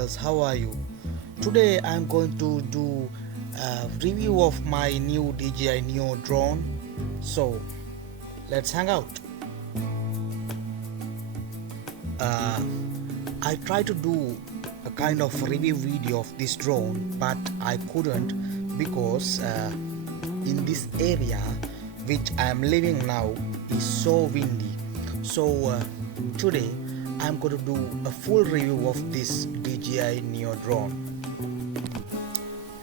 girls, how are you? Today I'm going to do a review of my new DJI Neo drone. So let's hang out. uh, I tried to do a kind of review video of this drone, but I couldn't because in this area which I am living now is so windy. So today I'm going to do a full review of this DJI Neo drone.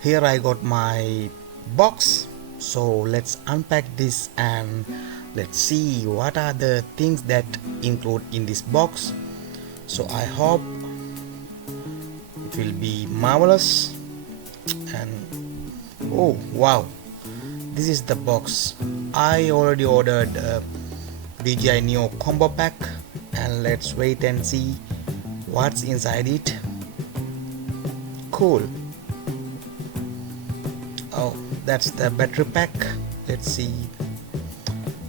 Here I got my box, so let's unpack this and let's see what are the things that include in this box. So I hope it will be marvelous. And oh wow, this is the box. I already ordered a DJI Neo combo pack, and let's wait and see what's inside it. Cool. Oh, that's the battery pack. Let's see,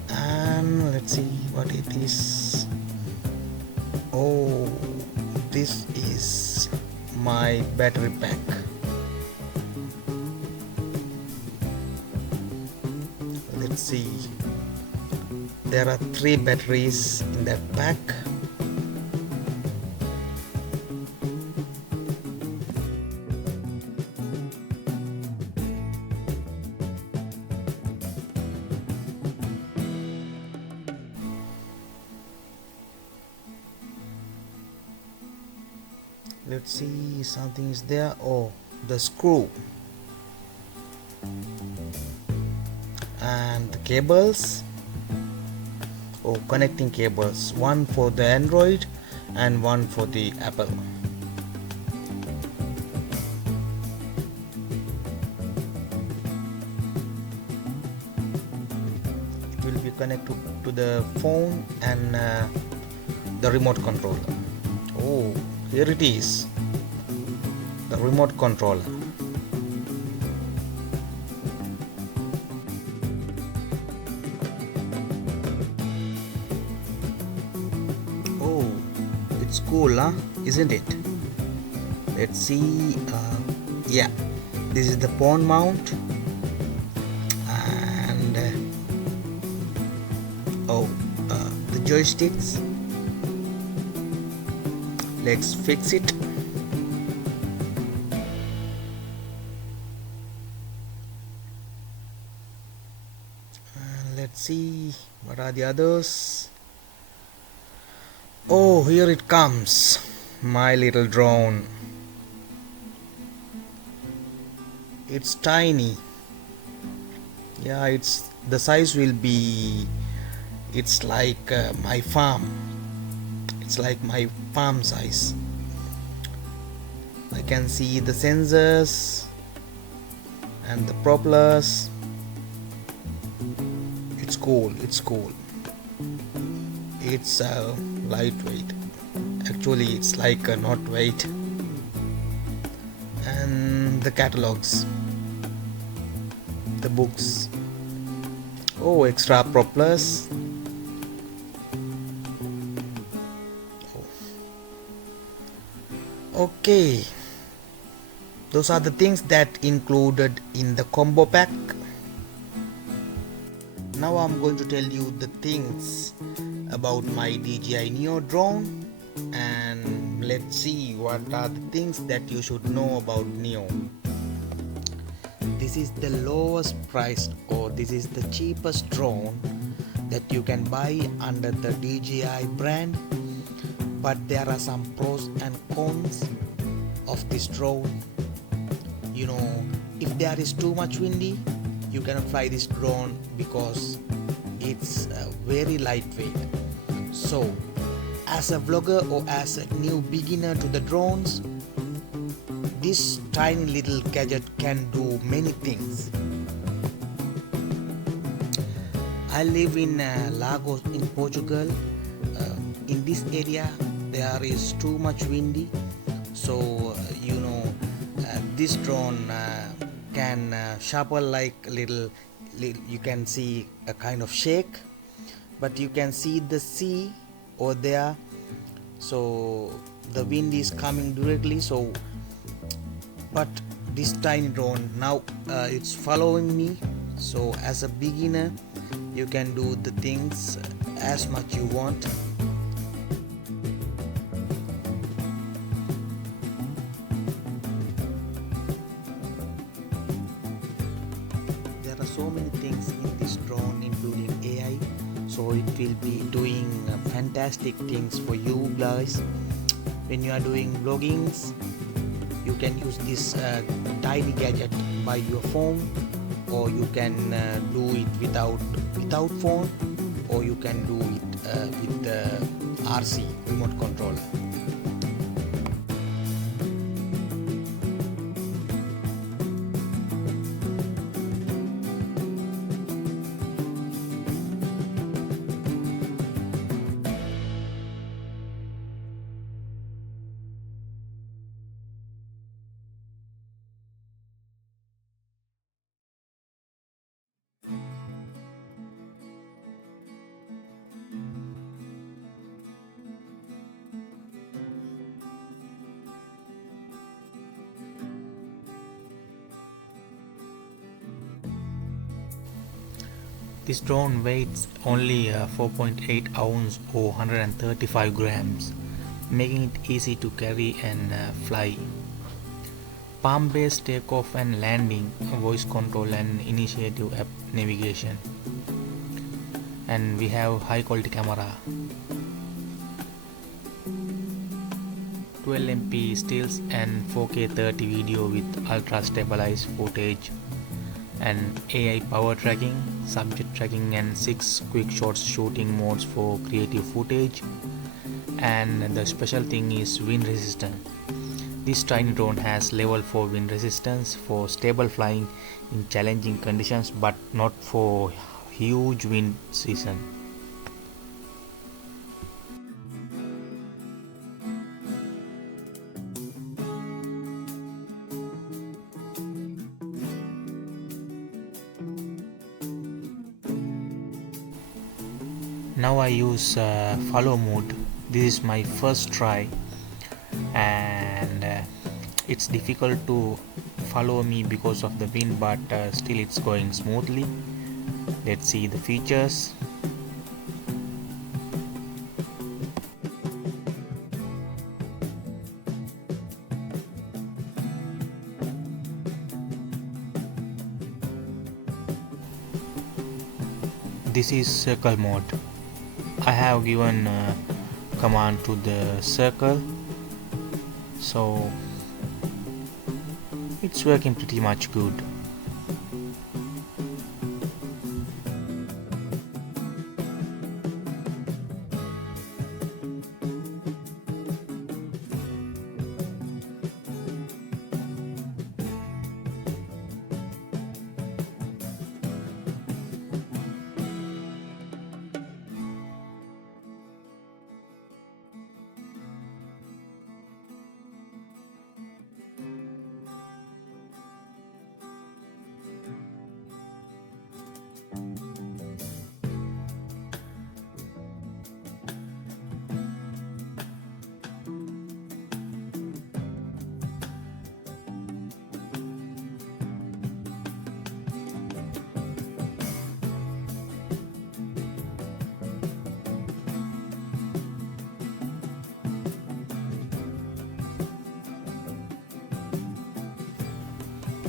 and let's see what it is. Oh, this is my battery pack. Let's see, there are 3 batteries in that pack. Let's see, something is there. Oh, the screw and the cables. Oh, connecting cables, one for the Android and one for the Apple. It will be connected to the phone and the remote controller. Oh, here it is, the remote controller. Oh, it's cool, huh? Isn't it? Let's see. Yeah, this is the phone mount, and the joysticks. Let's fix it. Let's see what are the others. Oh, here it comes, my little drone. It's tiny. Yeah, it's the size will be, it's like my farm. It's like my palm size. I can see the sensors and the propellers. It's cool. It's cool. It's lightweight. Actually, it's like not weight. And the catalogs, the books. Oh, extra propellers. Okay, those are the things that included in the combo pack. Now I'm going to tell you the things about my DJI Neo drone, and let's see what are the things that you should know about Neo. This is the lowest priced, or this is the cheapest drone that you can buy under the DJI brand. But there are some pros and cons of this drone. You know, if there is too much windy, you cannot fly this drone because it's very lightweight. So as a vlogger or as a new beginner to the drones, this tiny little gadget can do many things. I live in Lagos in Portugal. In this area there is too much windy, so this drone can shuffle like little, you can see a kind of shake, but you can see the sea over there. So the wind is coming directly, so but this tiny drone now it's following me. So as a beginner you can do the things as much you want. There are so many things in this drone including AI, so it will be doing fantastic things for you guys. When you are doing vloggings, you can use this tiny gadget by your phone, or you can do it without phone, or you can do it with the RC remote controller. This drone weighs only 4.8 ounce or 135 grams, making it easy to carry and fly. Palm-based takeoff and landing, voice control and initiative app navigation. And we have high quality camera, 12MP stills and 4K 30 video with ultra stabilized footage, and AI power tracking, subject tracking and 6 quick shots shooting modes for creative footage. And the special thing is wind resistance. This tiny drone has level 4 wind resistance for stable flying in challenging conditions, but not for huge wind season. Now I use follow mode. This is my first try, and it's difficult to follow me because of the wind, but still it's going smoothly. Let's see the features. This is circle mode. I have given command to the circle, so it's working pretty much good.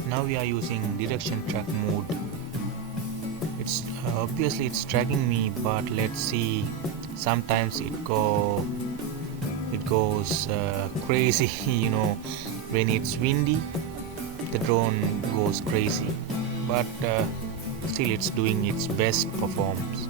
Now we are using direction track mode. It's obviously it's tracking me, but let's see. Sometimes it goes crazy. When it's windy, the drone goes crazy, but still it's doing its best performance.